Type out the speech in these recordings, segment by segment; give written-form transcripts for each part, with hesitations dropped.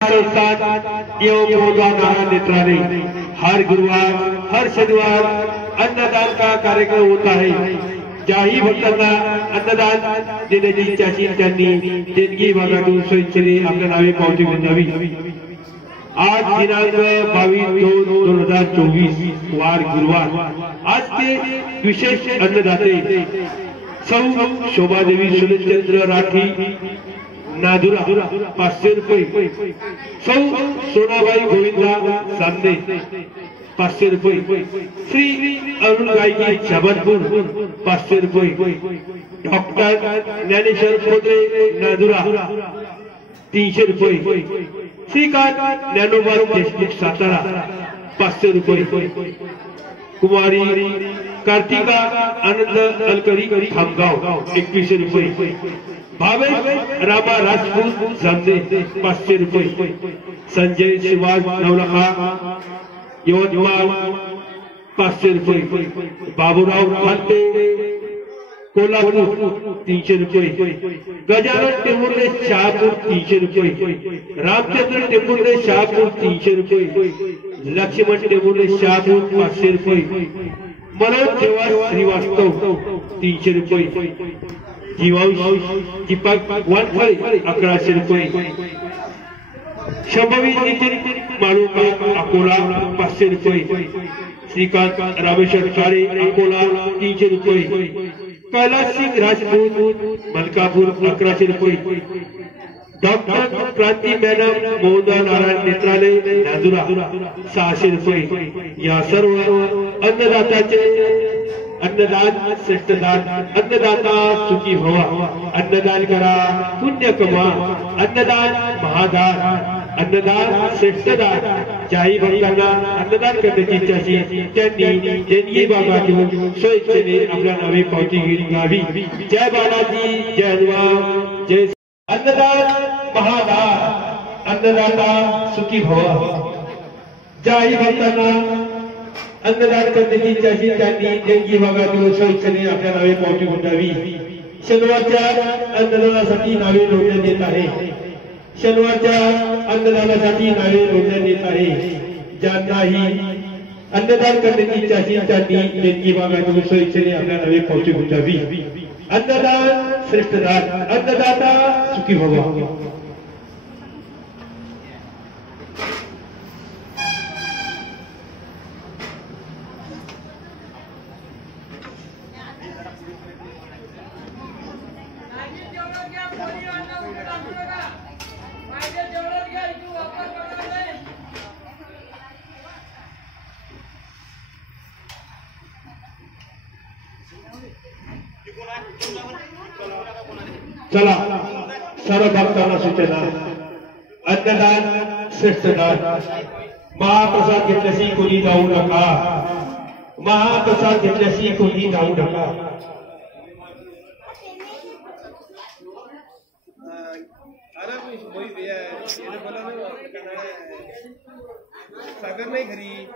संस्थान एवं भगवान नारायण नेत्रालय हर गुरुवार हर शनिवार अन्नदान का कार्यक्रम होता है। ज्याही भक्तांना अन्नदान देण्याची इच्छा असेल त्यांनी देणगी भागातून स्वेच्छेने आपल्या नावे पावती नोंदवावी। आज दिनांक 22/2/2024 वार गुरुवार। आज के विशेष अन्नदाते सौ शोभादेवी सुरेशचंद्र राठी नादुरा 500 रुपये, सौ सोनाबाई गोविंदा सांदे 500 रुपये, श्री अरुण गायकी जबलपूर 500 रुपये, डॉक्टर ज्ञानेश्वर खोदरे नादुरा 300 रुपये, श्रीकांत ज्ञानोबा देशमुख सातारा 500 रुपये, कुमारी कार्तिका आनंद अलकरी खामगाव 2100 रुपये, भावेश रामा राजपूत जामने 500 रुपये, संजय शिवाज नवलखा यवतमाळ 500 रुपये, बाबूराव खाते कोल्हापूर 300 रुपये, गजानन टेमुर्ले शहापूर 300 रुपये, रामचंद्र टेमुर्ले शहापूर 300 रुपये, लक्ष्मण टेमुर्ले शहापूर 500 रुपये, मनोज श्रीवास्तव 300 रुपये, जीवांश दीपक वानखळे 1100 रुपये, शंभवी नितीन माळुंका अकोला 500 रुपये, श्रीकांत रामेश्वर काळे अकोला 300 रुपये, कैलास सिंग राजपूत मलकापूर 1100 रुपये, डॉक्टर क्रांती मॅडम मोहन नारायण नेत्रालय नांदुरा 600 रुपये। या सर्व अन्नदात्याचे अन्नदान श्रेष्ठदान, अन्नदाता सुखी भवा, अन्नदान करा पुण्य कमा, अन्नदान महादान, अन्नदान श्रेष्ठदान। ज्याही भक्तांना अन्नदान करण्याची इच्छा असेल त्यांनी देणगी भागातून स्वेच्छेने आपल्या नावे पावती घ्यावी। जय बालाजी, जय हनुमान, जय अन्नदान महादान, अन्नदाता सुखी भवा। ज्याही भक्तांना अन्नदान करण्याची इच्छा असेल त्यांनी देणगी भागातून स्वेच्छेने आपल्या नावे पावती घ्यावी। शनिवारच्या अन्नदानासाठी नावे नोंदण्यात येत आहे। शनिवारच्या अन्नदानासाठी नावे नोंदण्यात येत आहे। ज्यांनाही अन्नदान करण्याची इच्छा असेल त्यांनी देणगी भागातून स्वेच्छेने आपल्या नावे पावती घ्यावी। अन्नदान श्रेष्ठदान, अन्नदाता सुखी भवा। चला सर्व भक्तांना सूचना, अन्नदान श्रेष्ठदान। महाप्रसाद घेतल्याशी कोणी जाऊ नका, महाप्रसाद घेतल्याशी कोणी जाऊ नका। सागर नाही घरी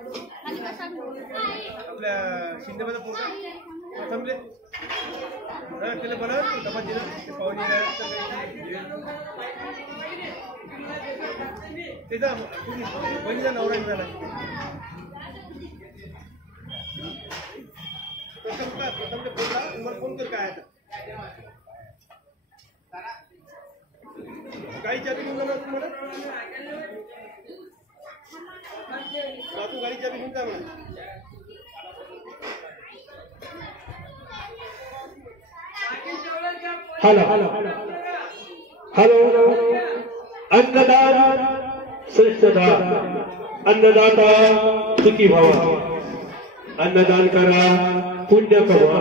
आपल्या शिंदेमध्ये थांबले त्याला बरं डबा दिला पाहुणे त्याचा बहिणीचा नवरा झाला। प्रथम ते बोलला तुम्हाला फोन कर काय गाडी चाबी घेऊन जाणार तुम्हाला तू गाडी चाबी घेऊन जा मला। हॅलो हॅलो, अन्नदान श्रेष्ठदान, अन्नदाता सुखी भवा, अन्नदान करा पुण्य कमा।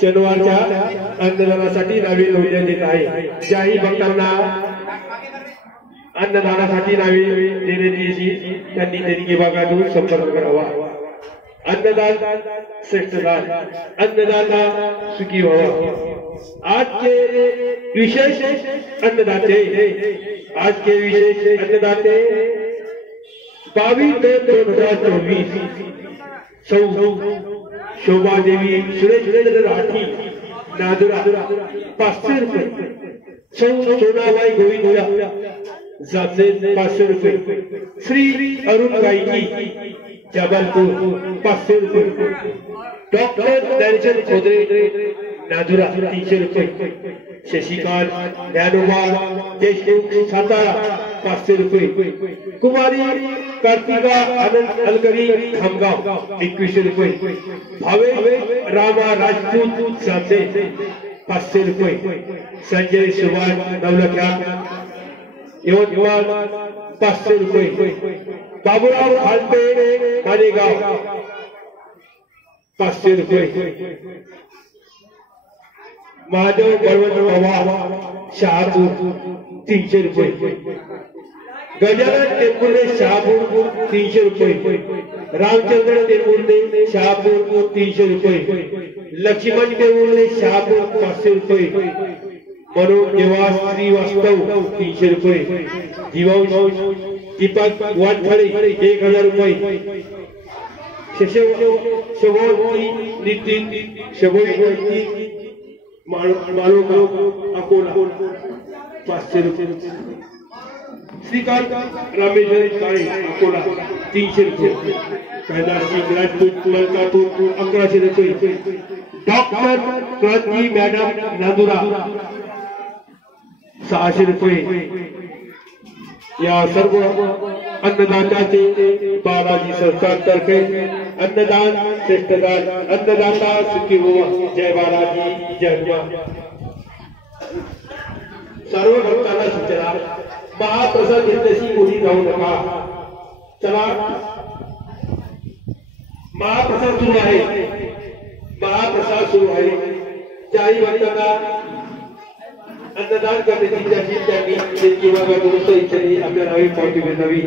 शनिवारच्या अन्नदानासाठी नावे नोंदण्यात येत आहे। ज्याही भक्तांना अन्नदानासाठी नावे देण्याची असेल त्यांनी देणगी भागातून संपर्क करावा। अन्नदान श्रेष्ठदान, अन्नदाता सुखी भवा। आज के विशेष अन्नदाते, आज के विशेष अन्नदाते 22/2/2024 सौ शोभा देवी सुरेश राठी नादुरा 500 रुपये. सोनाबाई गोविंदा जाते 500 रुपये. श्री अरुण गायकी जबलपुर 500 रुपये. डॉक्टर दर्शन खोदरे नादुरा 300 रुपये. शशिकांत ज्ञानोबा देशमुख सातारा 500 रुपये. कुमारी कार्तिका आनंद अलगरी खामगाव 2100 रुपये. भावे रामा राजपूत जाते 500 रुपये. संजय सुभाष नवलखा यवतमाळ 500 रुपये. बाबूराव खालपे मालेगाव 500 रुपये. महादेव बळवंत पवार शहापूर 300 रुपये. गजानन टेंबुर्डे शहापूर 300 रुपये. रामचंद्र टेंबुर्डे शहापूर 300 रुपये. लक्ष्मण टेंबुर्डे शहापूर 500 रुपये. मनोज निवास श्रीवास्तव 300 रुपये. जीवांश दीपक वानखडे 1000 रुपये. शशोभोई नितीन शबोई माळोगाव अकोला 500 रुपये. श्रीकांत रामेश्वरी काळे अकोला 300 रुपये. कैलास सिंग राजपूत मलकापूर 1100 रुपये. डॉक्टर क्रांती मॅडम नांदुरा 600 रुपये. या सर्व अन्नदात्याचे बालाजी संस्थांतर्फे अन्नदान श्रेष्ठदान अन्नदाता सुखी भव. जय बालाजी जय. सर्व भक्तांना सूचना महाप्रसाद घेतल्याशी कोणी जाऊ नका. चला महाप्रसाद सुरू आहे. महाप्रसाद सुरू आहे. ज्याही भक्तांना अन्नदान करण्याची ज्याची त्यांनी देणगी मागायची इच्छेने आपल्या नावे पावती मिळावी.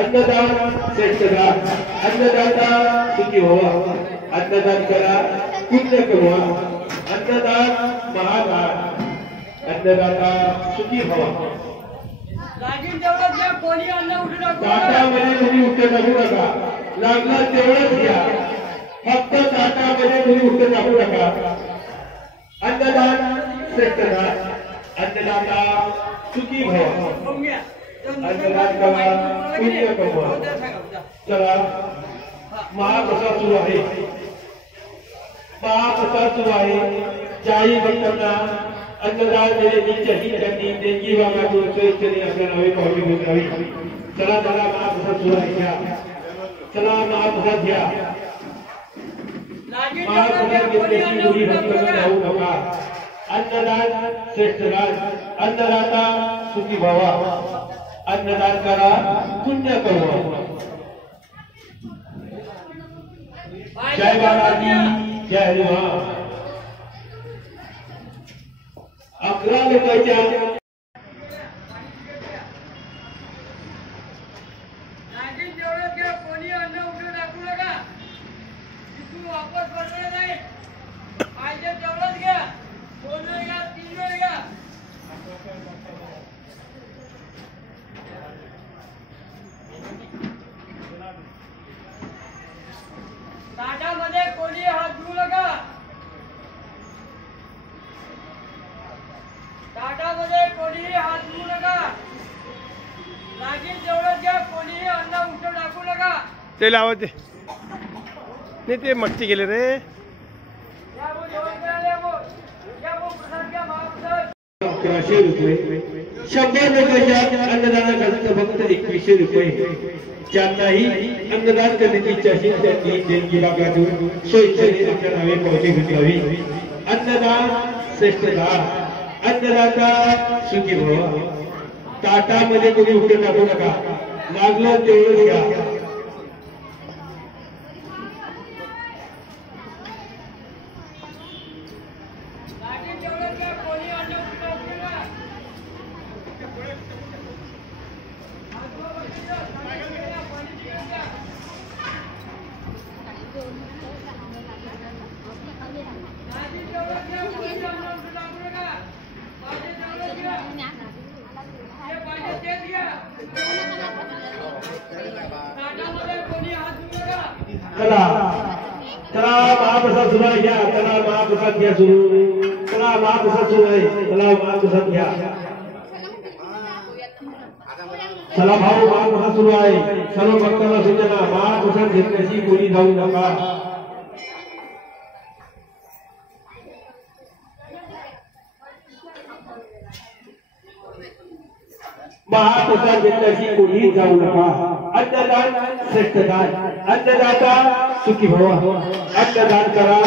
अन्नदान श्रेष्ठदान अन्नदाता सुखी व्हावा. अन्नदान करा पुण्य करूवा. अन्नदान महादान अन्नदाता सुखी व्हावा. ताटामध्ये तुम्ही उठे टाकू नका. लागलं तेवढंच घ्या. फक्त ताटामध्ये तुम्ही उठे टाकू नका. अन्नदान श्रेष्ठदान अन्नदाता सुखी भव. अन्नदान करा पुण्य कमवा. चला महाप्रसाद सुरू आहे. महाप्रसाद सुरू आहे. ज्याही भक्तांना अन्नदान देण्याची त्यांनी देणगी मागायची इच्छेने आपल्या नावे पावती मिळावी. चला चला महाप्रसाद सुरू आहे. घ्या. चला महाप्रसाद घ्या. महाप्रसाद घेतल्याची कोणी भक्तांना जाऊ नका. अन्नदान श्रेष्ठदान अन्नदाता सुखी भवा. अन्नदान करा पुण्य करूवा. जय बालाजी जय हनुमान. 11 लोकांच्या ताटामध्ये कोणी हात धुवू नका. ताटामध्ये कोणीही हात धुवू नका. लागेल जेवढं घ्या. कोणीही अन्न उठून टाकू नका. ते लावते नाही ते मस्ती केले रे. 1100 रुपये. 100 लोकांच्या अन्नदान खर्च फक्त 2100 रुपये. ज्यांनाही अन्नदान करण्याची इच्छा असेल त्यांनी देणगी मागायची सोयीची आपल्या नावे पावती मिळावी. अन्नदान श्रेष्ठदान अन्नदाता सुखी भव. ताटामध्ये कोणी उठे टाकू नका. लागलं तेवढंच घ्या. चला चला महाप्रसाद सुरू आहे घ्या. चला महाप्रसाद घ्या सुरू. चला महाप्रसाद सुरू आहे. चला महाप्रसाद घ्या. चला भाऊ महाप्रसाद सुरू आहे. सर्व भक्तांना सूचना महाप्रसाद घेतल्याची कोणी जाऊ नका. महाप्रसाद घेतल्याची कोणी जाऊ नका. अन्नदान श्रेष्ठ दान. अन्नदाता सुखी भवा. अन्नदान करा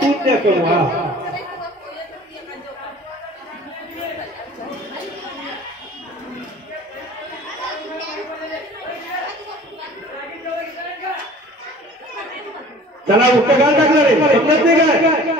पुण्य कमवा. चला उत्तर टाकणार आहे समजत नाही काय.